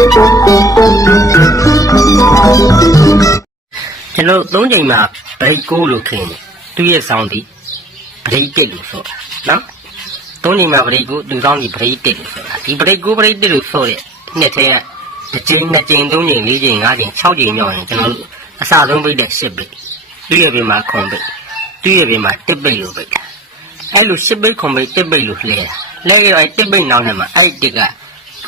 ကျွန်တော်သုံးချိန်မှာဗရိတ်ကိုလို့ခင်းတယ်သူရဲ့ဆောင်းဒီဗရိတ်တက်လို့ဆိုတာနော်သုံးချိန်မှာဗရိတ်ကိုသူဆောင်းဒီဗရိတ်တက်လို့ဆိုတာဒီဗရိတ်ကိုဗရိတ်တက်လို့ဆိုတဲ့နှစ်ထဲကတစ်ချိန်နှစ်ချိန်သုံးချိန်လေးချိန်ငါးချိန်၆ချိန်မြောက်ရင်ကျွန်တော်အစဆုံးပိတ်တဲ့10ပိတ်သူရဲ့ပြင်မှာခွန်ပိတ်သူရဲ့ပြင်မှာ1ပိတ်လို့ပိတ်အဲ့လို10ပိတ်ခွန်ပိတ်1ပိတ်လို့လဲရအဲ့1ပိတ်နောက်နဲ့မှာအဲ့တစ်က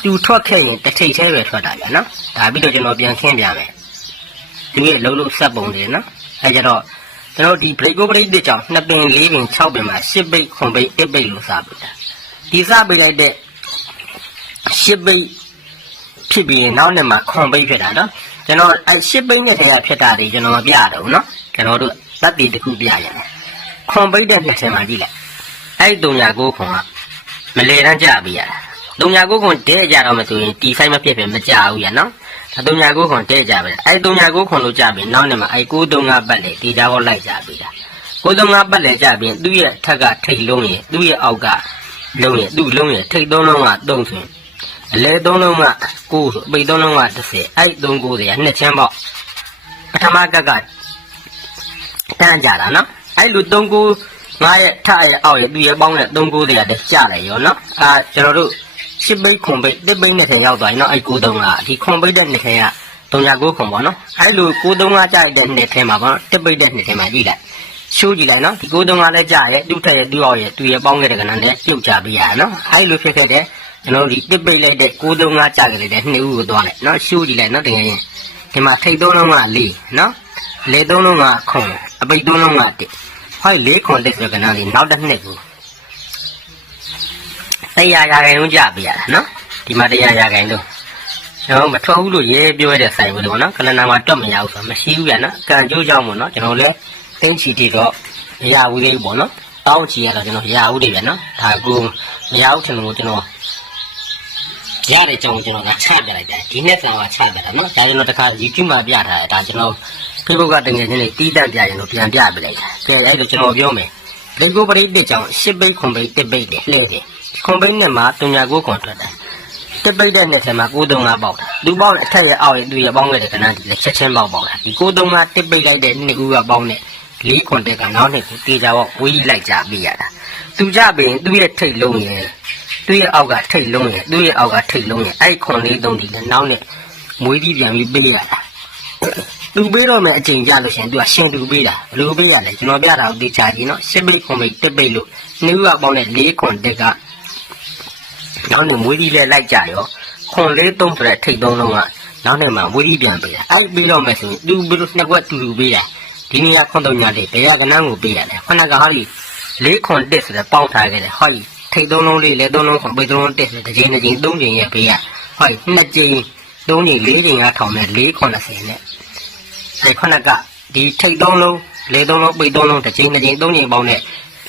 သူထွက်ခဲ့ရင်တစ်ထိပ်သေးပဲထွက်တာဗျာနော်ဒါပြီးတော့ကျွန်တော်ပြန်ခင်းပြမယ်ဒီရဲ့လုံးလုံးဆက်ပုံလေးနော်အဲကြတော့ကျွန်တော်ဒီ break over break ကြောင့်2ပင်4ပင်6ပင်မှာ10ပိတ်ခွန်ပိတ်1ပိတ်လို့စပိတ်တာဒီစပိတ်လိုက်တဲ့10ပိတ်ဖြစ်ပြီးနောက်နဲ့မှာခွန်ပိတ်ဖြစ်တာနော်ကျွန်တော်အဲ10ပိတ်နဲ့တည်းကဖြစ်တာတွေကျွန်တော်မပြတော့ဘူးနော်ကျွန်တော်တို့သတ်တည်တစ်ခုပြရတယ်ခွန်ပိတ်တဲ့နှစ်ထဲမှာကြည့်လိုက်အဲ့309ခွန်ကမလေတန်းကြပြီးရတာ309ခွန်တဲကြတော့မှဆိုရင်ဒီဆိုင်မဖြစ်ပဲမကြဘူးရနော်309ခွန်တဲကြပဲအဲ့309ခွန်လို့ကြပြီနောက်နေ့မှာအဲ့935ပတ်လေဒီသားကိုလိုက်ကြပြီလား935ပတ်လေကြပြီသူ့ရဲ့ထက်ကထိတ်လုံးရသူ့ရဲ့အောက်ကလုံးရသူ့လုံးရထိတ်3လုံးက3ဆိုရင်အလဲ3လုံးက9ဆိုပိတ်3လုံးက10အဲ့390ကနှစ်ချမ်းပေါ့ပထမကတန်းကြတာနော်အဲ့လို395ရဲ့ထရဲ့အောက်ရဲ့သူ့ရဲ့ပေါင်းတဲ့390ကတည်းကြတယ်ရောနော်ကျွန်တော်တို့10ပိတ်ခွန်ပိတ်1ပိတ်နဲ့ထင်ရောက်သွားရင်တော့အဲ့935ဒီခွန်ပိတ်တဲ့နှစ်ထဲက309ခွန်ပေါ့နော်အဲ့လို935ကြိုက်တဲ့နှစ်ထဲမှာပေါ့1ပိတ်တဲ့နှစ်ထဲမှာကြည့်လိုက်ရှိုးကြည့်လိုက်နော်ဒီ935လည်းကြရဲ့သူ့ထက်ရဲ့သူ့အောက်ရဲ့သူ့ရဲ့ပေါင်းခဲ့တဲ့ကဏ္ဍနဲ့ပြုတ်ကြပေးရနော်အဲ့လိုဖြစ်ခဲ့တဲ့ကျွန်တော်ဒီ1ပိတ်လိုက်တဲ့935ကြခဲ့တဲ့နှစ်ဦးကိုသွားလိုက်နော်ရှိုးကြည့်လိုက်နော်တကယ်ရင်ဒီမှာထိတ်3လုံးက4နော်လေ3လုံးကခွန်အပိတ်3လုံးက1ဟို4ခွန်တဲ့ကဏ္ဍလေးနောက်တစ်နှစ်ကို100ရာခိုင်နှုန်းကြပေးရတာနော်ဒီမှာ100ရာခိုင်နှုန်းကျွန်တော်မထွက်ဘူးလို့ရေးပြောရတဲ့ဆိုင်ဘူးလို့နော်ကလနာမှာတွတ်မရဘူးဆိုတာမရှိဘူးဗျာနော်ကံကြိုးကြောင့်ပေါ့နော်ကျွန်တော်လည်းတင်းချီတီတော့မရဘူးလေးပေါ့နော်တောင်းချီရတော့ကျွန်တော်ရဘူးတွေဗျာနော်ဒါကူမရဘူးထင်လို့ကျွန်တော်ရတဲ့ကြောင့်ကျွန်တော်ကချပြလိုက်တယ်ဒီနေ့ဆန်ကချပြတာနော်ဒါကျွန်တော်တခါ YouTube မှာပြထားတယ်ဒါကျွန်တော် Facebook ကတကယ်ချင်းလေးတီးတန့်ပြရင်တော့ပြန်ပြပေးလိုက်တယ်အဲ့ဒါကျွန်တော်ပြောမယ်လေကိုပရိသတ်ကြောင့်10ပိတ်ခွန်ပိတ်1ပိတ်တယ်လှည့်တယ်ခွန်ပိတ်နဲ့မှာ309ခွန်ထွက်တယ်1ပိတ်တဲ့နှစ်ထဲမှာ935ပေါက်တယ်သူပေါက်တဲ့အထက်ရဲ့အောက်ရဲ့သူရဲ့ပေါင်းခဲ့တဲ့ကဏ္ဍဒီလက်ချက်ချင်းပေါက်တာဒီ935 1ပိတ်လိုက်တဲ့နှစ်ဦးကပေါင်းတဲ့4ခွန်တဲ့ကနောက်နှစ်ကိုတေချာတော့ဝေးလိုက်ကြပေးရတာသူကြပြီးသူ့ရဲ့ထိတ်လုံးရဲ့သူ့ရဲ့အောက်ကထိတ်လုံးရဲ့သူ့ရဲ့အောက်ကထိတ်လုံးရဲ့အဲ့ခွန်လေး3ဒီနဲ့နောက်နဲ့မွေးပြီးပြန်ပြီးပေးရတာသူပေးတော့မယ်အချိန်ကြလို့ရှင်သူကရှင်သူပေးတာဘယ်လိုပေးရလဲကျွန်တော်ပြတာကိုတေချာကြည့်နော်10ပိတ်ခွန်ပိတ်1ပိတ်လို့နှစ်ဦးကပေါင်းတဲ့4ခွန်တဲ့ကနောက်နေမွေးကြီးလဲလိုက်ကြရောခွန်လေး3ဆိုတဲ့ထိတ်3လုံးကနောက်နေမှာမွေးကြီးပြန်ပေးတာအဲ့ပြီးတော့မယ်ဆိုရင်သူဘယ်လိုနှစ်ကွက်တူပေးတာဒီနေ့ကခွန်3ညလေးတရားကနန်းကိုပေးရတယ်ခဏကဟာလီ4ခွန်1ဆိုတဲ့ပေါင်းထားခဲ့တယ်ဟောလီထိတ်3လုံးလေးလဲ3လုံးခွန်ပိတ်3လုံး1ဆိုတဲ့တစ်ချိန်3ချိန်ရဲ့ပေးရဟောလီ2ချိန်3ချိန်4ချိန်ကထောင်နဲ့4ခွန်30နဲ့ဒီခဏကဒီထိတ်3လုံး4 3လုံးပိတ်3လုံးတစ်ချိန်3ချိန်ပေါင်းနဲ့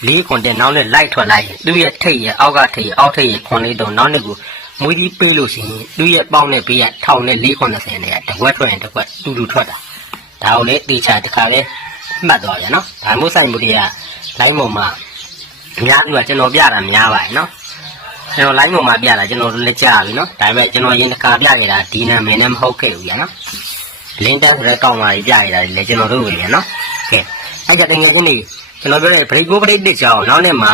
4ခွန်တဲ့နောက်နဲ့လိုက်ထွက်လိုက်သူ့ရဲ့ထိတ်ရဲ့အောက်ကထိတ်ရဲ့အောက်ထိတ်ရဲ့ခွန်လေးတော့နောက်နှစ်ကိုမွေးကြီးပေးလို့ရှိရင်သူ့ရဲ့ပေါင်းနဲ့ပေးရထောင်နဲ့4ခွန်30နဲ့တကွက်ထွက်ရင်တကွက်တူတူထွက်တာဒါကိုလေတေချာတခါလေမှတ်သွားကြနော်ဒါမျိုးဆိုင်မှုတွေကလိုင်းပေါ်မှာအများကြီးကကျွန်တော်ပြတာများပါတယ်နော်ကျွန်တော်လိုင်းပေါ်မှာပြတာကျွန်တော်တို့လည်းကြားပြီနော်ဒါပေမဲ့ကျွန်တော်ရင်တစ်ခါပြခဲ့တာဒီနာမည်နဲ့မဟုတ်ခဲ့ဘူးညာနော်လင်းတက်ဆိုတဲ့ကောင်းပါကြီးပြရတာလေကျွန်တော်တို့ဝင်ရနော်ကဲအဲ့ကြတဲ့ငယ်ချင်းတွေကျွန်တော်ပြောတဲ့ break go break တစ်ကြောင်းနောက်နဲ့မှာ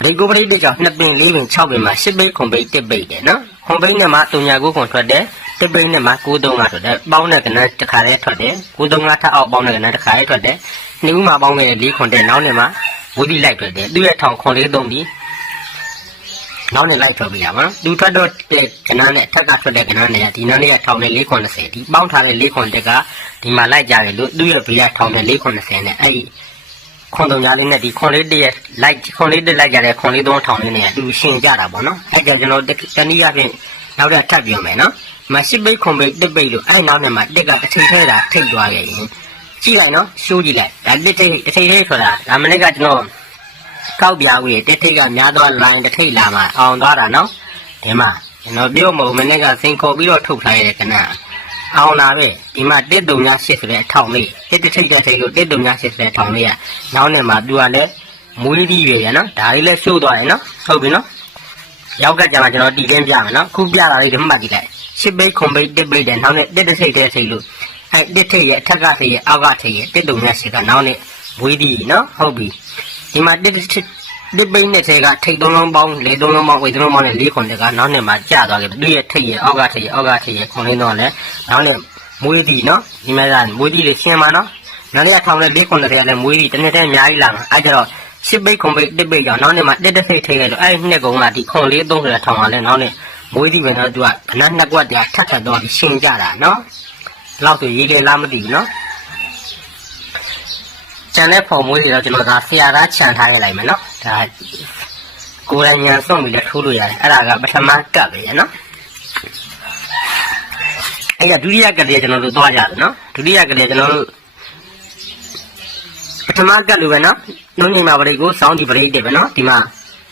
break go break တစ်ကြောင်း2ပင်4ပင်6ပင်မှာ10ပိတ်ခွန်ပိတ်1ပိတ်တယ်နော်ခွန်ပိတ်နဲ့မှာ309ခွန်ထွက်တယ်1ပိတ်နဲ့မှာ935ထွက်တယ်ပေါင်းတဲ့ကဏ္ဍတစ်ခါလေးထွက်တယ်935ထပ်အောက်ပေါင်းတဲ့ကဏ္ဍတစ်ခါလေးထွက်တယ်နှစ်ဦးမှာပေါင်းခဲ့တဲ့4ခွန်တဲ့နောက်နဲ့မှာဝီဒီလိုက်ထွက်တယ်သူ့ရဲ့ထောင်ခွန်လေး3ပြီးနောက်နဲ့လိုက်ထွက်ပြရမှာသူထွက်တော့တဲ့ကဏ္ဍနဲ့ထပ်ကထွက်တဲ့ကဏ္ဍနဲ့ဒီနောက်နဲ့ထောင်နဲ့4ခွန်30ဒီပေါင်းထားတဲ့4ခွန်တက်ကဒီမှာလိုက်ကြတယ်လို့သူ့ရဲ့ဘေးကထောင်နဲ့4ခွန်30နဲ့အဲ့ဒီခွန်3ညာလေးနဲ့ဒီခွန်လေးတည်းလိုက်ခွန်လေးတက်လိုက်ကြတဲ့ခွန်လေး3ထောင်လေးနဲ့သူရှင်းကြတာပေါ့နော်အဲ့ကြောင့်ကျွန်တော်တနည်းအားဖြင့်နောက်ထပ်ထပ်ပြောမယ်နော်မ10ပိတ်ခွန်ပိတ်1ပိတ်လို့အဲ့နောက်နဲ့မှာတက်ကအချိန်ထဲတာထိတ်သွားခဲ့ရင်ကြည့်လိုက်နော်ရှိုးကြည့်လိုက်ဒါတစ်ထိတ်ဆိုတာဒါမနေ့ကကျွန်တော်ကောက်ပြားဦးရဲ့တစ်ထိတ်ကများသွားလိုင်းတစ်ထိတ်လာမှအောင်သွားတာနော်ဒီမှာကျွန်တော်ပြောမဟုတ်မနေ့ကစိန်ခေါ်ပြီးတော့ထုတ်ထားရတဲ့ကဏ္ဍအောင်လာပဲဒီမှာ138ဆိုတဲ့အထောင်လေးတစ်ထိတ်တဲ့စိတ်လို့138ဆိုတဲ့အထောင်လေးကနောက်နဲ့မှာသူကလည်းမွေးပြီးပဲဗျာနော်ဒါကြီးလည်းရှိုးသွားရင်နော်ဟုတ်ပြီနော် ရောက်ကကြမှာကျွန်တော်တီးတင်းပြမယ်နော်ခုပြတာလေးဒီမှတ်ကြည့်လိုက်ရှစ်ဘိတ်ခွန်ဘိတ်တစ်ဘိတ်တဲ့နောက်နဲ့တစ်တစ်စိတ်တဲ့စိတ်လို့တစ်ထိပ်ရဲ့အထက်ကထိပ်ရဲ့အောက်ကထိပ်ရဲ့တစ်တုံနဲ့စိတ်ကနောက်နဲ့မွေးသည်နော်ဟုတ်ပြီဒီမှာတစ်ဘိတ်နဲ့စိတ်ကထိပ်သုံးလုံးပေါင်းလေသုံးလုံးပေါင်းဝေသုံးလုံးပေါင်းနဲ့၄ခွန်တကနောက်နဲ့မှာကျသွားခဲ့သူရဲ့ထိပ်ရဲ့အောက်ကထိပ်ရဲ့ခွန်လေးတော့လည်းနောက်နဲ့မွေးသည်နော်ဒီမှာကမွေးသည်လေးရှင်းပါနော်နောက်နေ့ထောင်နဲ့၄ခွန်တကလည်းမွေးသည်တစ်နေ့တည်းအများကြီးလာမှာအဲကြတော့ရှစ်ဘိတ်ခွန်ဘိတ်တစ်ဘိတ်ကြောင့်နောက်နေ့မှာတစ်တစ်စိတ်ထိပ်ရဲ့လို့အဲနှစ်ကုံကဒီခွန်လေး30ထောင်ကလည်းနောက်နဲ့မွေးသည်ပဲတော့သူကခဏနှစ်ကွက်တည်းထပ်ထပ်တော့ရှင်းကြတာနော်လောက်ဆိုရေးတယ်လားမသိဘူးနော်ကျန်တဲ့ပုံမွေးတွေတော့ကျွန်တော်ကဆရာသားခြံထားရလိုက်မယ်နော်ဒါကိုယ်တိုင်ညာဆုံးပြီးတော့ထိုးလို့ရတယ်အဲ့ဒါကပထမကပ်ပဲရနော်အဲ့ဒါဒုတိယကပ်တည်းကျွန်တော်တို့သွားကြတယ်နော်ဒုတိယကပ်တည်းကျွန်တော်တို့ပထမကပ်လိုပဲနော်၃ချိန်မှာပရိတ်ကိုစောင်းဒီပရိတ်တယ်ပဲနော်ဒီမှာ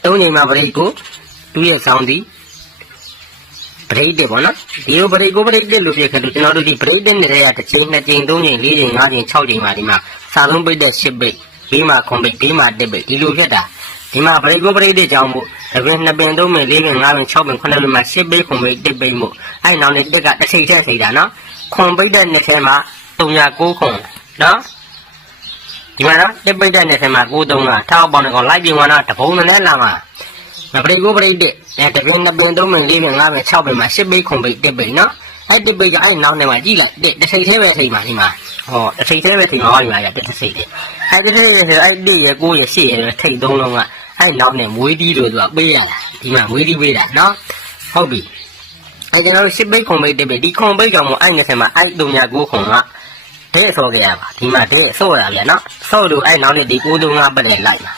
၃ချိန်မှာပရိတ်ကိုသူ့ရဲ့စောင်းဒီပရိတ်တယ်ပေါ့နော်ဒီလိုပရိတ်ကိုပရိတ်တယ်လို့ပြခဲ့လို့ကျွန်တော်တို့ဒီပရိတ်တဲ့နေတဲ့ကတစ်ချိန်နှစ်ချိန်သုံးချိန်လေးချိန်ငါးချိန်၆ချိန်မှာဒီမှာစာလုံးပိတ်တဲ့၈ပိတ်ဘေးမှာခွန်ပိတ်ဘေးမှာတစ်ပိတ်ဒီလိုဖြစ်တာဒီမှာပရိတ်ကိုပရိတ်တဲ့ကြောင်းမို့တစ်ပင်နှစ်ပင်သုံးပင်လေးပင်ငါးပင်၆ပင်9ပင်မှာ၈ပိတ်ခွန်ပိတ်တစ်ပိတ်မို့အဲ့နောက်နေ့တစ်ကတစ်ချိန်ထက်စိတ်တာနော်ခွန်ပိတ်တဲ့နှစ်ထဲမှာ309ခွန်နော်ဒီမှာနော်တစ်ပိတ်တဲ့နှစ်ထဲမှာ930ထောက်ပေါင်းကောင်လိုက်ပြင်သွားတော့တပုံးနဲ့လာမှာပရိတ်ကိုပရိတ်တဲ့တပင်နှစ်ပင်သုံးပင်လေးပင်ငါးပင်6ပင်မှာ8ပိတ်ခွန်ပိတ်တစ်ပိတ်နော်အဲ့တစ်ပိတ်ကအဲ့နောက်ထဲမှာကြည့်လိုက်တစ်ချိန်သေးပဲထိမှာဒီမှာဟောတစ်ချိန်သေးပဲထိမှာဟောဒီမှာရတစ်စိတ်တယ်အဲ့တစ်စိတ်ဆိုအဲ့1ရဲ့9ရဲ့10ရဲ့ထိတ်သုံးလုံးကအဲ့နောက်နဲ့မွေးတီးလို့သူကပေးရတာဒီမှာမွေးတီးပေးတာနော်ဟုတ်ပြီအဲ့ကျွန်တော်တို့10ပိတ်ခွန်ပိတ်တစ်ပိတ်ဒီခွန်ပိတ်ကောင်မို့အဲ့20မှာအဲ့309ခွန်ကတဲ့ဆော်ကြရပါဒီမှာတဲ့ဆော့ရဗျာနော်ဆော့လို့အဲ့နောက်နဲ့ဒီ935ပတ်တယ်လိုက်ပါ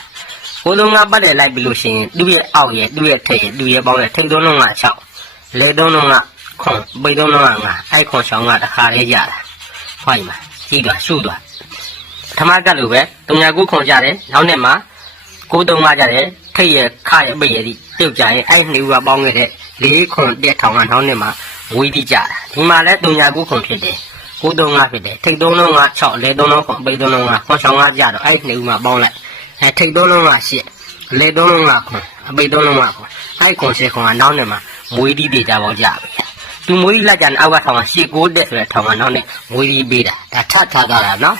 935ပတ်တယ်လိုက်ပြီလို့ရှိရင်သူ့ရဲ့အောက်ရဲ့သူ့ရဲ့ထိတ်ရဲ့သူ့ရဲ့ပေါင်းရဲ့ထိတ်သုံးလုံးက6လေသုံးလုံးကခွန်ပိတ်သုံးလုံးက9အဲ့ခွန်ဆောင်ကတစ်ခါလေးကြတာဟောဒီမှာကြည့်သွားရှုသွားပထမကလို့ပဲ309ခွန်ကြတယ်နောက်နဲ့မှာ935ကြတယ်ထိတ်ရဲ့ခရဲ့ပိတ်ရဲ့ဒီပြုတ်ကြရင်အဲ့နှစ်ဦးကပေါင်းခဲ့တဲ့4ခွန်တက်ထောင်ကနောက်နဲ့မှာဝေးပြီးကြတာဒီမှာလဲ309ခွန်ဖြစ်တယ်935ဖြစ်တယ်ထိတ်သုံးလုံးက6လေသုံးလုံးခွန်ပိတ်သုံးလုံးကခွန်ဆောင်ကကြတော့အဲ့နှစ်ဦးမှာပေါင်းလိုက်ထိတ်သုံးလုံးက8လေသုံးလုံးကခွန်အပိတ်သုံးလုံးကခွန်အဲ့ခွန်10ခွန်ကနောက်နဲ့မှာမွေးတီးတွေကြပေါင်းကြပြီသူမွေးလိုက်ကြတဲ့အောက်ကထောင်က8-9တက်ဆိုတဲ့ထောင်ကနောက်နဲ့မွေးပြီးပေးတာဒါထပ်ထားတာနော်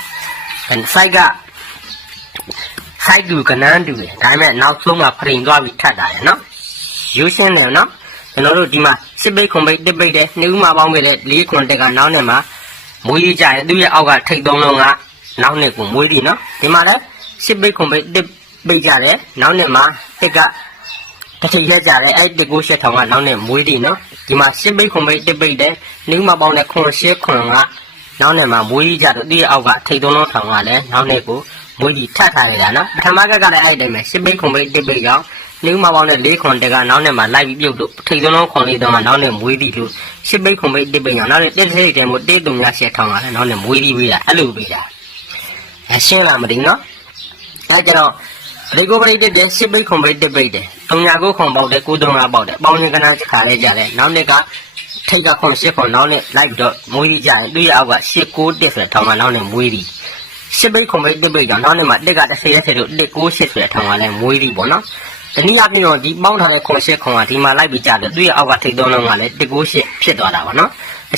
စိုက်တူကနန်းတူတယ်ဒါပေမဲ့နောက်ဆုံးမှာဖရင်သွားပြီးထပ်တာရနော်ရိုးရှင်းတယ်နော်ကျွန်တော်တို့ဒီမှာစစ်ပိတ်ခွန်ပိတ်တစ်ပိတ်တဲ့နှစ်ဦးမှာပေါင်းခဲ့တဲ့4ခွန်တက်ကနောက်နဲ့မှာမွေးကြရင်သူ့ရဲ့အောက်ကထိတ်သုံးလုံးကနောက်နဲ့ကိုမွေးသည်နော်ဒီမှာလည်းစစ်ပိတ်ခွန်ပိတ်တစ်ပိတ်ကြတယ်နောက်နဲ့မှာတစ်ကတစ်ချိန်ရက်ကြတယ်အဲ့တစ်ကိုရှက်ထောင်ကနောက်နဲ့မွေးသည်နော်ဒီမှာစစ်ပိတ်ခွန်ပိတ်တစ်ပိတ်တဲ့နှင်းမပေါင်းတဲ့ခွန်ရှက်ခွန်ကနောက်နဲ့မှာမွေးကြတော့ဒီအောက်ကထိတ်သုံးလုံးထောင်ကလည်းနောက်နဲ့ကိုမွေးကြီးထပ်ထားနေတာနော်ပထမကလည်းအဲ့တိုင်းပဲစစ်ပိတ်ခွန်ပိတ်တစ်ပိတ်ကြောင့်နှင်းမပေါင်းတဲ့4ခွန်တက်ကနောက်နဲ့မှာလိုက်ပြီးပြုတ်လို့ထိတ်သုံးလုံးခွန်လေးတော့နောက်နဲ့မွေးသည်လို့စစ်ပိတ်ခွန်ပိတ်တစ်ပိတ်ကြောင့်နောက်နဲ့တစ်ထိတ်တယ်မို့1-3ရှက်ထောင်ကလည်းနောက်နဲ့မွေးပြီးပေးတာအဲ့လိုပေးတာရှင်းလာမသိနော်အဲ့ကြတော့ဒီကိုပရိတ်တဲ့စစ်ပိတ်ခွန်ပိတ်တစ်ပိတ်တယ်309ခွန်ပေါက်တယ်935ပေါက်တယ်ပေါင်းရင်ကနန်းခါလဲကြတယ်နောက်နှစ်ကထိတ်ကခွန်10ခွန်နောက်နဲ့လိုက်ပြီးတော့မွေးကြီးကြရင်သူ့ရဲ့အောက်က8-9တက်ဆိုတဲ့ထောင်ကနောက်နဲ့မွေးပြီးစစ်ပိတ်ခွန်ပိတ်တစ်ပိတ်ကြောင့်နောက်နှစ်မှာတက်က30ရက်ဆိုတော့1-9-8ဆိုတဲ့ထောင်ကလည်းမွေးပြီးပေါ့နော်တနည်းအားဖြင့်တော့ဒီပေါင်းထားတဲ့ခွန်10ခွန်ကဒီမှာလိုက်ပြီးကြတယ်သူ့ရဲ့အောက်ကထိတ်သုံးလုံးကလည်း1-9-8ဖြစ်သွားတာပေါ့နော်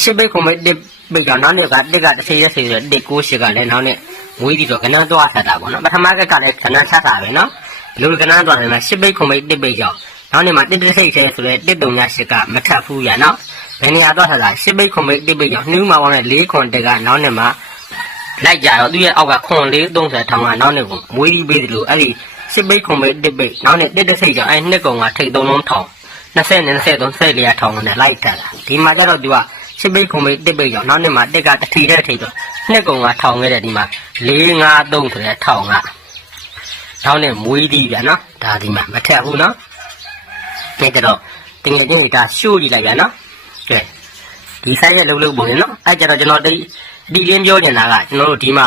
စစ်ပိတ်ခွန်ပိတ်တစ်ပိတ်ကြောင့်နောက်နှစ်ကတက်က30ရက်ဆိုတော့1-9-8ကလည်းနောက်နဲ့မွေးပြီးတော့ကနန်းသွားထတာပေါ့နော်ပထမကလည်းကနန်းချတာပဲနော်ဒီလိုကနန်းသွားတယ်မှာ10ပိတ်ခွန်ပိတ်တစ်ပိတ်ကြောင့်နောက်နေ့မှာတစ်ထိတ်သေးဆိုတော့1-3-8ကမထပ်ဘူးရနော်ဘယ်နေရာသွားထတာ10ပိတ်ခွန်ပိတ်တစ်ပိတ်ကြောင့်နှူးမှာပေါင်းတဲ့4ခွန်တက်ကနောက်နေ့မှာလိုက်ကြတော့သူ့ရဲ့အောက်ကခွန်4-30ထောင်ကနောက်နေ့ကိုမွေးပြီးပေးတယ်လို့အဲ့ဒီ10ပိတ်ခွန်ပိတ်တစ်ပိတ်နောက်နေ့တစ်ထိတ်ကြောင့်အဲ့နှစ်ကုံကထိတ်သုံးလုံးထောင်20နဲ့23 24ထောင်နဲ့လိုက်တက်တာဒီမှာကျတော့သူက10ပိတ်ခွန်ပိတ်တစ်ပိတ်ကြောင့်နောက်နေ့မှာတက်ကတစ်ထိတဲ့ထိတ်တော့နှစ်ကုံကထောင်ခဲ့တဲ့ဒီမှာ4-5-3ဆိုတဲ့ထောင်ကနောက်နဲ့မွေးသည်ဗျာနော်ဒါဒီမှာမထက်ဘူးနော်ဒါကြတော့တင်ငယ်ချင်းကရှိုးကြည့်လိုက်ဗျာနော်ကဲဒီဆိုင်ရဲ့လုံးပုံနေနော်အဲ့ကြတော့ကျွန်တော်ဒီလင်းပြောနေတာကကျွန်တော်တို့ဒီမှာ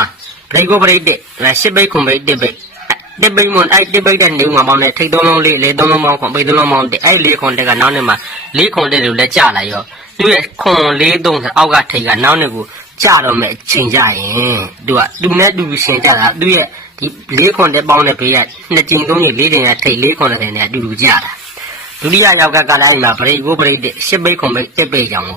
ဘရိတ်ကိုဘရိတ်တဲ့10ပိတ်ခွန်ပိတ်တစ်ပိတ်တစ်ပိတ်မွန်အဲ့တစ်ပိတ်တဲ့နေဦးမှာပေါင်းတဲ့ထိတ်သုံးလုံးလေးလေသုံးလုံးပေါင်းခွန်ပိတ်သုံးလုံးပေါင်းတဲ့အဲ့4ခွန်တက်ကနောက်နဲ့မှာ4ခွန်တက်လို့လည်းကြာလာရောသူရဲ့ခွန်4-3အောက်ကထိတ်ကနောက်နဲ့ကိုကြာတော့မဲ့ချိန်ကြရင်သူနဲ့တူရှင်ကြတာသူရဲ့ဒီ4ခွန်တက်ပေါင်းတဲ့ဘေးက2ချိန်3ချိန်4ချိန်ရထိတ်4ခွန်တဲ့နဲ့အတူတူကြတာ ဒုတိယရောက်ကကလည်းမှာပရိကိုပရိတဲ့ရှစ်ပိတ်ခွန်ပိတ်တစ်ပိတ်ကြောင့်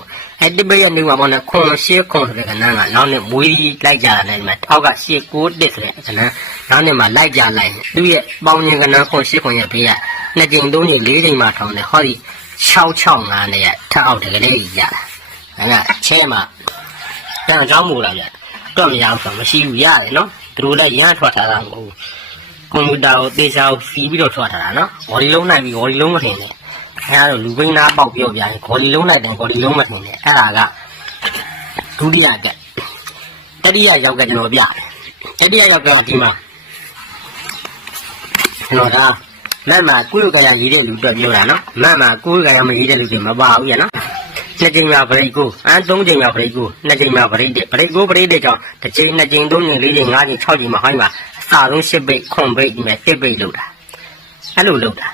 တစ်ပိတ်ရဲ့နေမှာပေါ့နော်ခွန်ရှစ်ခွန်ဆိုတဲ့ကဏ္ဍကနောက်နဲ့မွေးလိုက်ကြတာနဲ့မှာအောက်ကရှစ်ကိုတစ်ဆိုတဲ့ကဏ္ဍနောက်နဲ့မှာလိုက်ကြလိုက်သူရဲ့ပေါင်းရင်ကဏ္ဍခွန်ရှစ်ခွန်ရဲ့ဘေးက2ကြိမ်3ကြိမ်4ကြိမ်မှထောင်းတယ်ဟောဒီ665နဲ့ထပ်အောက်တကယ်လေးရတာအဲ့ကချဲမှာတန်ကြောင်းမူလာကြတော့မရအောင်ဆိုမရှိဘူးရတယ်နော်သူတို့လည်းရမ်းထွက်ထားတာမဟုတ်ဘူးကွန်ပျူတာကိုသေချာစီးပြီးတော့ထွက်ထားတာနော်ဘော်ဒီလုံးနိုင်ပြီးဘော်ဒီလုံးမထင်နဲ့အဲဒါလူပိန်းသားပေါက်ပြောပြရင်ဘော်ဒီလုံးလိုက်တယ်ဘော်ဒီလုံးမထင်နဲ့အဲ့ဒါကဒုတိယကတတိယရောက်ကကျွန်တော်ပြတတိယရောက်ကဒီမှာကျွန်တော်ကမတ်မှာကုလကရရေးတဲ့လူတွေ့ပြောတာနော်မတ်မှာကုလကရမရေးတဲ့လူတွေမပါဘူးရနော်2ကြိမ်မှာဗရိတ်ကို3ကြိမ်မှာဗရိတ်ကို2ကြိမ်မှာဗရိတ်တဲ့ဗရိတ်ကိုဗရိတ်တဲ့ကြောင့်1ကြိမ်2ကြိမ်3ကြိမ်4ကြိမ်5ကြိမ်6ကြိမ်မှာဟိုင်းမှာအစားဆုံး10ပိတ်ခွန်ပိတ်ဒီမဲ့10ပိတ်လောက်တာအဲ့လိုလောက်တာ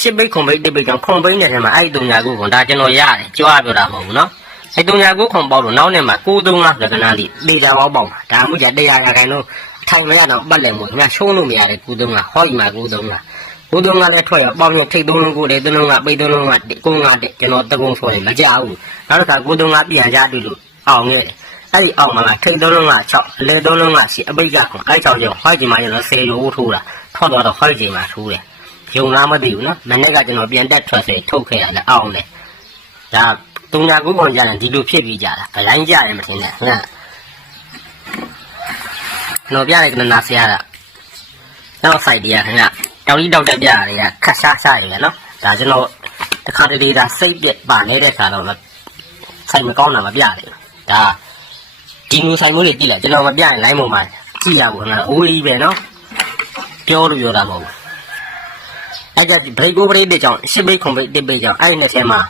10ပိတ်ခွန်ပိတ်10ပိတ်ကြောင့်ခွန်ပိတ်တဲ့ထဲမှာအဲ့3ညာကိုဒါကျွန်တော်ရတယ်ကြွားပြောတာမဟုတ်ဘူးနော်အဲ့3ညာကိုခွန်ပေါက်လို့နောက်နဲ့မှာ935လက္ခဏာလေးဒေတာပေါက်ပေါက်မှာဒါမှမဟုတ်100ရာခိုင်နှုန်းထိုင်မရတော့ပတ်လည်မို့ခင်ဗျာရှုံးလို့မရတယ်935ဟောဒီမှာ935ဘုဒ္ဓငါလည်းထွက်ရပေါင်းရထိတ်သုံးလုံးကိုလေသုံးလုံးကပိတ်သုံးလုံးကကိုငါတဲ့ကျွန်တော်တကုံဆိုရင်မကြဘူးနောက်တစ်ခါကိုသုံးငါပြန်ရတူလို့အောင်ခဲ့တယ်အဲ့ဒီအောင်မှာထိတ်သုံးလုံးက6အလေသုံးလုံးက10အပိတ်က9အဲ့6ကျော်ဟိုက်ချိန်မှာကျွန်တော်10ရိုးထိုးတာထွက်သွားတော့ဟိုက်ချိန်မှာထိုးတယ်ယုံလားမသိဘူးနော်မနေ့ကကျွန်တော်ပြန်တက်ထွက်စေထုတ်ခဲ့ရတယ်အောင်တယ်ဒါ3ညာ9ပုံကြတယ်ဒီလိုဖြစ်ပြီးကြတာဗလိုင်းကြတယ်မထင်နဲ့ဟုတ်ကျွန်တော်ပြလိုက်ကနာဆရာကနောက် site တရားခင်ဗျတောက်ကြီးတောက်တက်ပြတွေကခက်ရှားရှားရယ်နော်ဒါကျွန်တော်တခါတလေဒါစိတ်ပြက်ပါနေတဲ့ခါတော့ဆိုင်မကောင်းတာမပြတယ်ဒါဒီလိုဆိုင်မျိုးတွေကြည့်လိုက်ကျွန်တော်မပြရင် line ပေါ်မှာကြည့်ရဘူးနော်အိုးကြီးပဲနော်ပြောလို့ပြောတာမဟုတ်ဘူးအဲ့ဒါဘရိတ်ကိုဘရိတ်တဲ့ကြောင့်ရှစ်ဘိတ်ခွန်ဘိတ်တစ်ဘိတ်ကြောင့်အဲ့ဒီနှစ်ထဲမှာ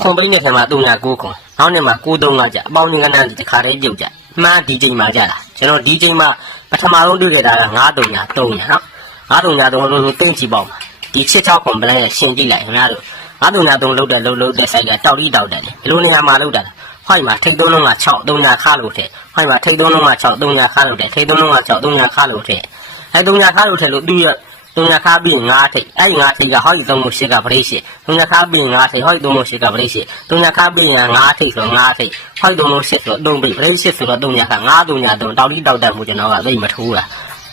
ခွန်ဘိတ်နဲ့ထဲမှာ309ခွန်နောက်နဲ့မှာ935ကြအပေါင်းငန်းတန်းတခါတည်းပြုတ်ကြမှန်းဒီချိန်မှာကြတာကျွန်တော်ဒီချိန်မှာပထမဆုံးတွေ့ခဲ့တာက933နော်933လို့တင်းချီပေါ့ဒီ66ခွန်ပလန်ရဲ့ရှင်းကြည့်လိုက်ခင်ဗျားတို့933လောက်တဲ့လောက်တဲ့ဆိုင်ကတောက်တိတောက်တယ်ဘယ်လိုနေရာမှာလောက်တာဟိုက်မှာထိတ်သုံးလုံးက6 3ညာခါလို့ထည့်ဟိုက်မှာထိတ်သုံးလုံးက6 3ညာခါလို့ထည့်ထိတ်သုံးလုံးက6 3ညာခါလို့ထည့်အဲ3ညာခါလို့ထည့်လို့သူရ3ညာခါပြီး9ထိတ်အဲ့9ထိတ်ကဟောဒီ3ကို8ကဗရိတ်8 3ညာခါပြီး9ထိတ်ဟောဒီ3ကို8ကဗရိတ်8 3ညာခါပြီး9ထိတ်ဆို9ထိတ်ဟောဒီ3ကို8ဆိုတော့3ပိတ်ဗရိတ်8ဆိုတော့3ညာခါ9 3ညာ3တောက်တိတောက်တက်မှုကျွန်တော်ကသိမထိုးတာ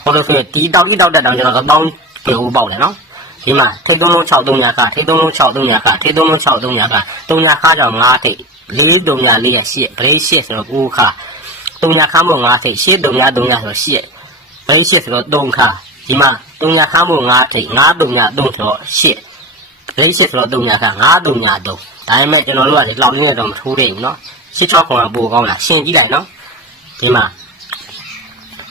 ဟောလို့ဆိုဒီတောက်တိတောက်တက်တောင်ကျွန်တော်ကပေါင်းပြောပေါက်တယ်နော်ဒီမှာထိတ်သုံးလုံး6 3ညာခါထိတ်သုံးလုံး6 3ညာခါထိတ်သုံးလုံး6 3ညာခါ3ညာခါကြောင့်9ထိတ်4 3ညာ4ရ8ဗရိတ်8ဆိုတော့9ခါ3ညာခါမို့9ထိတ်8 3ညာ3ညာဆို8ဗရိတ်8ဆိုတော့3ခါဒီမှာ3ညာခါမို့9ထိတ်9 3ညာ3ဆိုတော့8ဗရိတ်8ဆိုတော့3ညာခါ9 3ညာ3ဒါပေမဲ့ကျွန်တော်တို့ကလေလောက်ရင်းနဲ့တော့မထိုးသေးဘူးနော်16ခွန်ကပိုကောင်းလားရှင်းကြည့်လိုက်နော်ဒီမှာ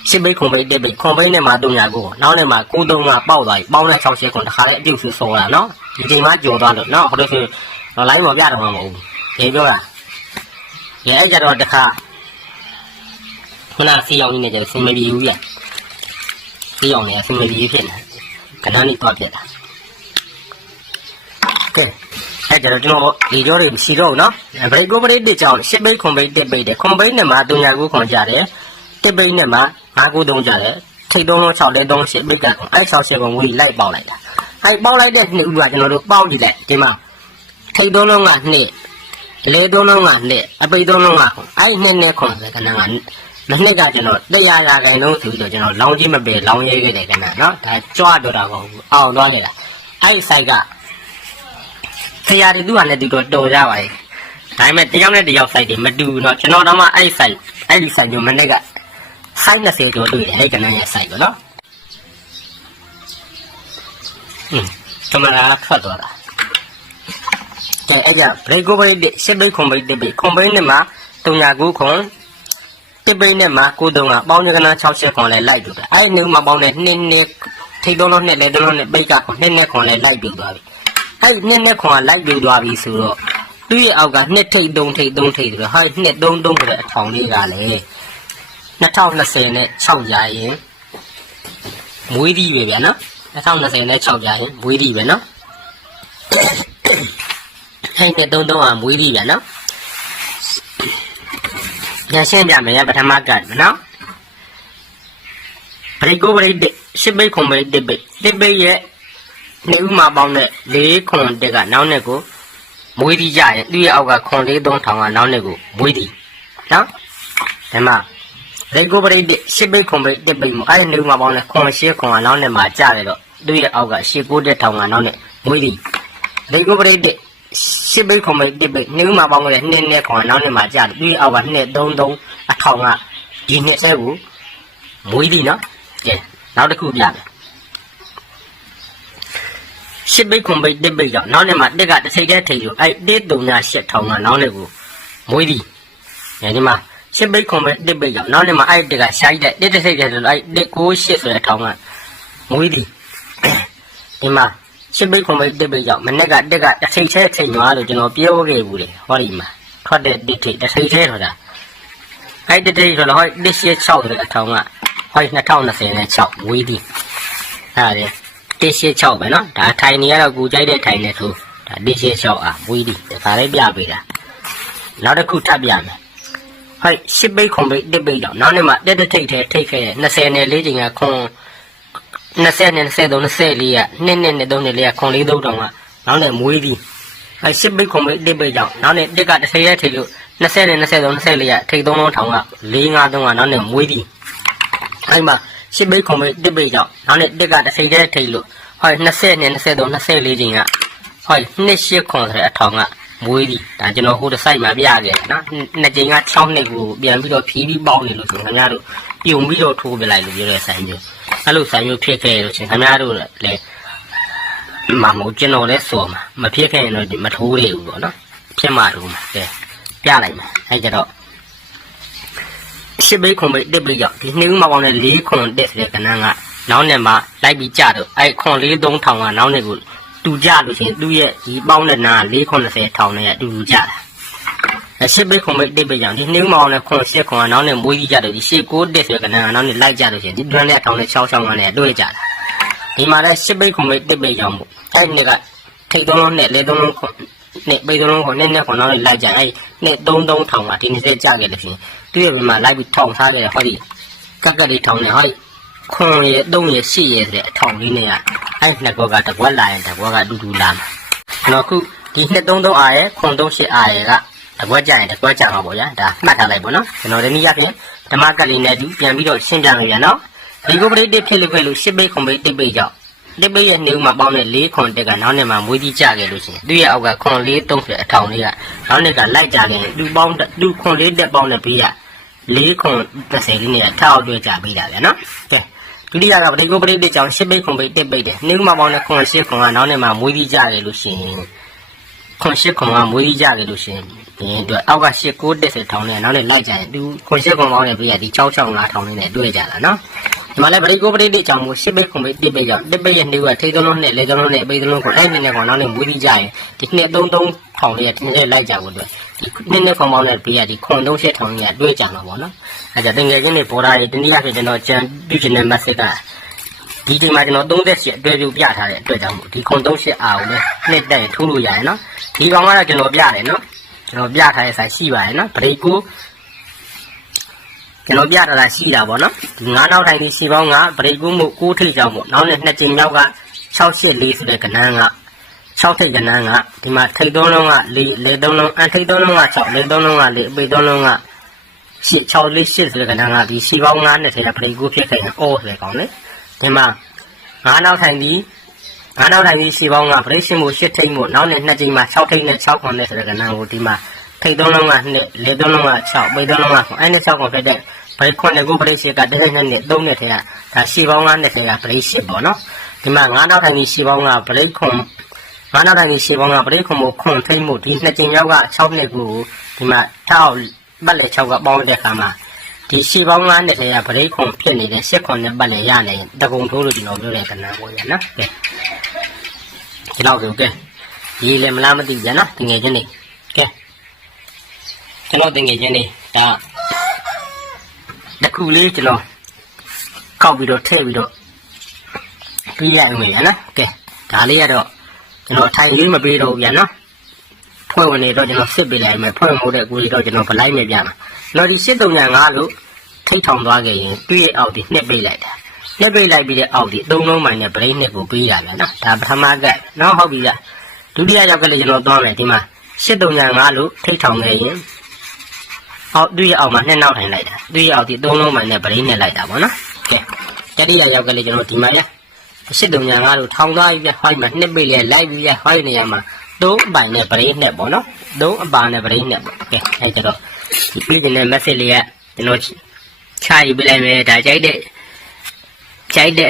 ရှစ်ဘိတ်ခွန်ဘိတ်တစ်ဘိတ်ခွန်ဘိတ်နဲ့မှာ3ညာကိုနောက်နဲ့မှာ935ပေါက်သွားပြီပေါင်းတဲ့60ခွန်တခါလေးအပြုတ်ဆူဆော်တာနော်ဒီချိန်မှကြော်သွားလို့နော်ဟိုလိုဆိုတော့ line ပေါ်ပြတော့မှာမဟုတ်ဘူးဒီပြောတာရဲအဲ့ကြတော့တခါခုနစီအောင်နေကြစင်မပြေဘူးပြစီအောင်နေစင်မပြေဖြစ်နေကဏ္ဍလေးတော့ပြတာကဲအဲ့ကြတော့ကျွန်တော်ဒီကြောတွေမရှိတော့ဘူးနော်ဘရိတ်ကိုဘရိတ်တစ်ကြောင်းရှစ်ဘိတ်ခွန်ဘိတ်တစ်ဘိတ်တဲ့ခွန်ဘိတ်နဲ့မှာ3ညာကိုခွန်ကြတယ်တစ်ဘိတ်နဲ့မှာ993ကြတယ်ထိတ်သုံးလုံး6လဲ38ဘိတ်ကအဲ့60ပုံဝီလိုက်ပေါက်လိုက်တာအဲ့ပေါက်လိုက်တဲ့နှစ်ဦးကကျွန်တော်တို့ပေါက်ကြည့်လိုက်ဒီမှာထိတ်သုံးလုံးက2လေသုံးလုံးက2အပိတ်သုံးလုံးကအဲ့2နဲ့ခွန်တယ်ကဏ္ဍကနှစ်ကကျွန်တော်100ရာခိုင်နှုန်းဆိုပြီးတော့ကျွန်တော်လောင်းချင်းမပယ်လောင်းရဲခဲ့တယ်ကဏ္ဍနော်ဒါကြွားတော့တာပေါ့အောင်သွားခဲ့တာအဲ့ site ကဆရာတွေသူ့ဟာနဲ့သူတော့တော်ကြပါရဲ့ဒါပေမဲ့တယောက်နဲ့တယောက် site တွေမတူဘူးเนาะကျွန်တော်တော့မှအဲ့ site အဲ့ဒီ site မျိုးမနေ့က site 20ကျော်တွေ့တယ်အဲ့ကဏ္ဍရဲ့ site ပေါ့နော်ကျွန်တော်ကထွက်သွားတာကဲအဲ့ဒါ break over ရှစ်ဘိတ်ခွန်ဘိတ်တစ်ဘိတ်ခွန်ဘိတ်နဲ့မှာ309ခွန်တစ်ဘိတ်နဲ့မှာ930ပေါင်းရကနာ60ခွန်လဲလိုက်တူတယ်အဲ့ဒီမှာပေါင်းတဲ့2ထိတ်သုံးလုံးနဲ့လဲသုံးလုံးနဲ့ဘိတ်ကခွန်2ခွန်လဲလိုက်တူသွားပြီအဲ့2ခွန်ကလိုက်တူသွားပြီဆိုတော့သူ့ရဲ့အောက်က2ထိတ်3ထိတ်3ထိတ်ဆိုတော့ဟာ2 3 3ဆိုတဲ့အထောင်လေးကလည်း2020နဲ့6ရာရင်မွေးသီးပဲဗျာနော်2020နဲ့6ရာရင်မွေးသီးပဲနော်အဲ့နဲ့3ကမွေးသီးဗျာနော်ညရှင်းပြမယ်ရပထမကတ်နော်ဘရိတ်ကိုဘရိတ်ရှစ်ဘိတ်ခွန်ဘိတ်တစ်ဘိတ်ရဲ့ နေဦးမှာပေါင်းတဲ့4ခွန်တက်ကနောက်နဲ့ကိုမွေးသည်ကြရင်သူ့ရဲ့အောက်ကခွန်4 3000ကနောက်နဲ့ကိုမွေးသည်နော်ဒီမှာလေကိုပရိတ်ရှစ်ပိတ်ခွန်ပိတ်တစ်ပိတ်မအဲ့နေဦးမှာပေါင်းတဲ့ခွန်8ခွန်ကနောက်နဲ့မှာကြတယ်တော့သူ့ရဲ့အောက်က8 9တက်ထောင်ကနောက်နဲ့မွေးသည်လေကိုပရိတ်ရှစ်ပိတ်ခွန်ပိတ်တစ်ပိတ်နေဦးမှာပေါင်းတဲ့2နဲ့ခွန်ကနောက်နဲ့မှာကြတယ်သူ့ရဲ့အောက်က2 3 3အထောင်ကဒီနှစ်ဆဲကိုမွေးသည်နော်ကဲနောက်တစ်ခုပြမယ်ရှစ်ပိတ်ခွန်ပိတ်တစ်ပိတ်ကြောင့်နောက်နဲ့မှာတက်ကတစ်စိတ်တည်းထိလို့အဲ့138ထောင်ကနောက်နဲ့ကိုမွေးသည်ဒီမှာရှစ်ပိတ်ခွန်ပိတ်တစ်ပိတ်ကြောင့်နောက်နဲ့မှာအဲ့တက်ကရှိုက်တဲ့တစ်စိတ်တည်းဆိုလို့အဲ့198ဆိုတဲ့ထောင်ကမွေးသည်ဒီမှာရှစ်ပိတ်ခွန်ပိတ်တစ်ပိတ်ကြောင့်မနေ့ကတက်ကတစ်စိတ်သေးထိသွားလို့ကျွန်တော်ပြောခဲ့ဘူးလေဟောဒီမှာထွက်တဲ့တစ်ထိတစ်စိတ်သေးဆိုတာအဲ့တစ်ထိဆိုတော့ဟော186ဆိုတဲ့အထောင်ကဟော2020နဲ့6မွေးသည်အဲ့ဒါ186ပဲเนาะဒါထိုင်နေရတော့ကိုကြိုက်တဲ့ထိုင်နေသူဒါ186อ่ะမွေးသည်ဒါလည်းပြပေးတာနောက်တစ်ခုထပ်ပြမယ်ဟဲ့ရှစ်ပိတ်ခွန်ပိတ်တစ်ပိတ်တော့နောက်နေ့မှာတက်ထိတ်ထဲထိတ်ခဲ့20နဲ့4ချိန်ကခွန်20နဲ့23 24က2နဲ့3နဲ့4ကခွန်4 3တောင်ကနောက်နေ့မွေးသည်ဟဲ့ရှစ်ပိတ်ခွန်ပိတ်တစ်ပိတ်ကြောင့်နောက်နေ့တက်က30ရဲထိတ်လို့20နဲ့23 24ကထိတ်3လုံးထောင်က4 5 3ကနောက်နေ့မွေးသည်အဲ့မှာရှစ်ပိတ်ခွန်ပိတ်တစ်ပိတ်ကြောင့်နောက်နေ့တက်က30ရဲထိတ်လို့ဟဲ့20နဲ့23 24ချိန်ကဟဲ့28ခွန်ဆိုတဲ့အထောင်ကမွေးသည်ဒါကျွန်တော်ဟိုတစ်ဆိုင်မှာပြခဲ့နော်နှစ်ချိန်က6နှစ်ကိုပြန်ပြီးတော့ဖြီးပြီးပေါင်းနေလို့ဆိုခင်ဗျားတို့ပြုံပြီးတော့ထိုးပြလိုက်လို့ပြောတဲ့ဆိုင်မျိုးအဲ့လိုဆိုင်မျိုးဖြစ်ခဲ့လို့ရှင်ခင်ဗျားတို့လည်းမမဟုတ်ကျွန်တော်လည်းစော်မှာမဖြစ်ခဲ့ရင်တော့မထိုးရဘူးပေါ့နော်ဖြစ်မှာတော့မှာကဲပြလိုက်မှာအဲ့ကြတော့ရှစ်ပိတ်ခွန်ပိတ်တစ်ပိတ်ကြောင့်ဒီနှစ်ဦးမှာပေါင်းတဲ့4ခွန်တက်ဆိုတဲ့ကဏ္ဍကနောက်နဲ့မှလိုက်ပြီးကြတော့အဲ့ခွန်4 3000ကနောက်နဲ့ကိုတူကြလို့ရှင်သူ့ရဲ့ဒီပေါင်းတဲ့နာ490ထောင်နဲ့အတူတူကြတာရှစ်ပိတ်ခွန်ပိတ်တစ်ပိတ်ကြောင့်ဒီနှင်းမောင်နဲ့ခွန်8ခွန်ကနောက်နဲ့မွေးကြီးကြတယ်ဒီရှစ်9တက်ဆိုတဲ့ကဏ္ဍကနောက်နဲ့လိုက်ကြလို့ရှင်ဒီတွန်းနဲ့ထောင်နဲ့6ချောင်းကနဲ့တွေ့ကြတာဒီမှာလည်းရှစ်ပိတ်ခွန်ပိတ်တစ်ပိတ်ကြောင့်ပေါ့အဲ့ဒီကထိတ်သုံးလုံးနဲ့လေသုံးလုံးခွန်နဲ့ပိတ်သုံးလုံးခွန်နဲ့ခွန်နောက်နဲ့လိုက်ကြအဲ့နဲ့33ထောင်ကဒီနေ့ကြခဲ့လို့ရှင်သူ့ရဲ့ဒီမှာလိုက်ပြီးထောင်ထားတယ်ဟောဒီကက်ကလေးထောင်နဲ့ဟောဒီခွန်ရဲ့3ရဲ့8ရဲ့ဆိုတဲ့အထောင်လေးနဲ့ကအဲ့နှစ်ကောကတကွက်လာရင်တကွက်ကအတူတူလာမှာကျွန်တော်ခုဒီ233အားရဲ့ခွန်38အားရဲ့ကတကွက်ကြရင်တကွက်ကြမှာပေါ့ဗျာဒါမှတ်ထားလိုက်ပေါ့နော်ကျွန်တော်ဒီနေ့ရခင်ဓမ္မကလေးနဲ့တူပြန်ပြီးတော့ရှင်းပြလို့ရနော်ဒီကိုပရိတစ်ဖြစ်လို့ခဲ့လို့10ပိတ်ခွန်ပိတ်1ပိတ်ကြောင့်1ပိတ်ရဲ့နှုတ်မှာပေါင်းတဲ့4ခွန်တက်ကနောက်နဲ့မှမွေးကြီးကြခဲ့လို့ရှိရင်သူ့ရဲ့အောက်ကခွန်4 30အထောင်လေးကနောက်နဲ့ကလိုက်ကြခဲ့သူပေါင်းသူခွန်4တက်ပေါင်းတဲ့ဘေးက4ခွန်30လေးနဲ့ထောက်တွေ့ကြပေးတာဗျာနော်ကဲဒုတိယကပရိကိုပရိတစ်ကြောင့်10ပိတ်ခွန်ပိတ်1ပိတ်တယ်နှုတ်မှာပေါင်းတဲ့ခွန်8ခွန်ကနောက်နဲ့မှမွေးကြီးကြခဲ့လို့ရှိရင်ခွန်8ခွန်ကမွေးကြီးကြခဲ့လို့ရှိရင်ဒီအတွက်အောက်က8 9တက်ထောင်နဲ့နောက်နဲ့လိုက်ကြရင်သူခွန်8ခွန်ပေါင်းတဲ့ဘေးကဒီ665ထောင်လေးနဲ့တွေ့ကြတာနော်ဒီမှာလည်းပရိကိုပရိတစ်ကြောင့်မို့10ပိတ်ခွန်ပိတ်1ပိတ်ကြောင့်1ပိတ်ရဲ့နှုတ်ကထိတ်သုံးလုံးနဲ့လေသုံးလုံးနဲ့ပိတ်သုံးလုံးကိုအဲ့ဒီနဲ့ကောင်နောက်နဲ့မွေးကြီးကြရင်ဒီနှစ်33ထောင်လေးကတင်းကျပ်လိုက်ကြဖို့အတွက်ဒီနှစ်ခွန်ပေါင်းတဲ့ဘေးကဒီခွန်38ထောင်လေးကတွေ့ကြမှာပေါ့နော်အဲကြောင့်တကယ်ချင်းနေပေါ်လာတဲ့တနည်းအားဖြင့်ကျွန်တော်ကြံပြုချင်တဲ့ message ကဒီချိန်မှာကျွန်တော်38အတွဲပြုပြထားတဲ့အတွက်ကြောင့်မို့ဒီခွန်38အားကိုလည်းနှစ်တက်ထိုးလို့ရတယ်နော်ဒီကောင်ကတော့ကျွန်တော်ပြတယ်နော်ကျွန်တော်ပြထားတဲ့ဆိုင်ရှိပါတယ်နော်ပရိကိုကျွန်တော်ပြထားတာရှိတာပေါ့နော်ဒီ9နောက်တိုင်းဒီစီပေါင်းကပရိကိုမှု6ထိပ်ကြောင့်ပေါ့နောက်နဲ့2ချိန်မြောက်က684ဆိုတဲ့ကဏ္ဍက6ထိပ်ကဏ္ဍကဒီမှာထိပ်3လုံးက4လေ3လုံးအထိပ်3လုံးက6လေ3လုံးက4အပိတ်3လုံးက6 6 4 8ဆိုတဲ့ကဏ္ဍကဒီစီပေါင်း9နဲ့ထဲကပရိကိုဖြစ်ခဲ့ရင်အော်ဆိုတဲ့ကောင်လေဒီမှာ9နောက်တိုင်းဒီ9နောက်တိုင်းဒီစီပေါင်းကပရိရှင်မှု8ထိပ်မို့နောက်နဲ့2ချိန်မှာ6ထိပ်နဲ့6ခွန်နဲ့ဆိုတဲ့ကဏ္ဍကိုဒီမှာထိတ်3လုံးက2လေ3လုံးက6ပိတ်3လုံးကအဲ့နဲ့6ခွန်ဖြစ်တဲ့ပရိခွန်ကိုပရိရှိကတစ်နှစ်နဲ့3နှစ်ထဲကဒါစီပေါင်း9နဲ့ထဲကပရိရှိပေါ့နော်ဒီမှာ9နောက်တိုင်းဒီစီပေါင်းကပရိခွန်9နောက်တိုင်းဒီစီပေါင်းကပရိခွန်ကိုခွန်ထိတ်မှုဒီ2ချိန်ရောက်က6နှစ်ကိုဒီမှာ6ပတ်လေ6ကပေါင်းတဲ့အခါမှာဒီစီပေါင်း9နဲ့ထဲကပရိခွန်ဖြစ်နေတဲ့7ခွန်နဲ့ပတ်လေရနေတကုံထိုးလို့ကျွန်တော်ပြောတဲ့ကဏ္ဍပေါ့ရနော်ကဲဒီတော့ဆိုကဲဒီလည်းမလားမသိကြနော်တကယ်ချင်းနေကဲကျွန်တော်တကယ်ချင်းနေဒါတခုလေးကျွန်တော်ကောက်ပြီးတော့ထည့်ပြီးတော့ပြီးရအောင်ရနော်ကဲဒါလေးကတော့ကျွန်တော်ထိုင်လေးမပေးတော့ဘူးဗျာနော်ဖွဲ့ဝင်နေတော့ကျွန်တော်စစ်ပေးလိုက်မယ်ဖွဲ့မို့တဲ့ကိုကြီးတော့ကျွန်တော်ဗလိုက်နေပြမှာတော့ဒီ8305လို့ထိတ်ထောင်သွားခဲ့ရင်တွေ့ရအောင်ဒီနှစ်ပေးလိုက်တာ နှစ်ပိတ်လိုက်ပြီးတဲ့အောက်ဒီ3လုံးမိုင်နဲ့ဗရိတ်နှစ်ကိုပေးရဗျာနော်ဒါပထမကနော်ဟုတ်ပြီဗျာဒုတိယရောက်ကလေးကျွန်တော်သွားမယ်ဒီမှာ835လို့ထိတ်ထောင်နေရင်အောက်သူ့ရဲ့အောက်မှာနှစ်နောက်ထိုင်လိုက်တာသူ့ရဲ့အောက်ဒီ3လုံးမိုင်နဲ့ဗရိတ်နှစ်လိုက်တာပေါ့နော်ကဲတတိယရောက်ကလေးကျွန်တော်ဒီမှာဗျာ835လို့ထောင်သွားပြီဗျာဟိုက်မှာနှစ်ပိတ်လေးလိုက်ပြီးဗျာဟိုက်နေရမှာ3အပိုင်နဲ့ဗရိတ်နှစ်ပေါ့နော်3အပါနဲ့ဗရိတ်နှစ်ပေါ့ကဲအဲကျတော့ဒီပြည်နေတဲ့ message လေးကကျွန်တော်ချယူပေးလိုက်မယ်ဒါကြိုက်တဲ့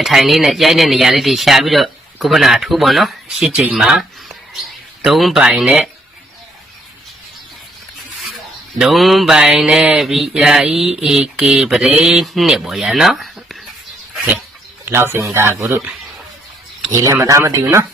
အထိုင်လေးနဲ့ကြိုက်တဲ့နေရာလေးတွေရှာပြီးတော့ကုပနာထိုးပေါ့နော်ရှစ်ချိန်မှာ3ပိုင်နဲ့BREAK ပရိနှစ်ပေါ့ရနော်ကဲလောက်စင်ဒါကိုတို့ဒီလည်းမသားမသိဘူးနော်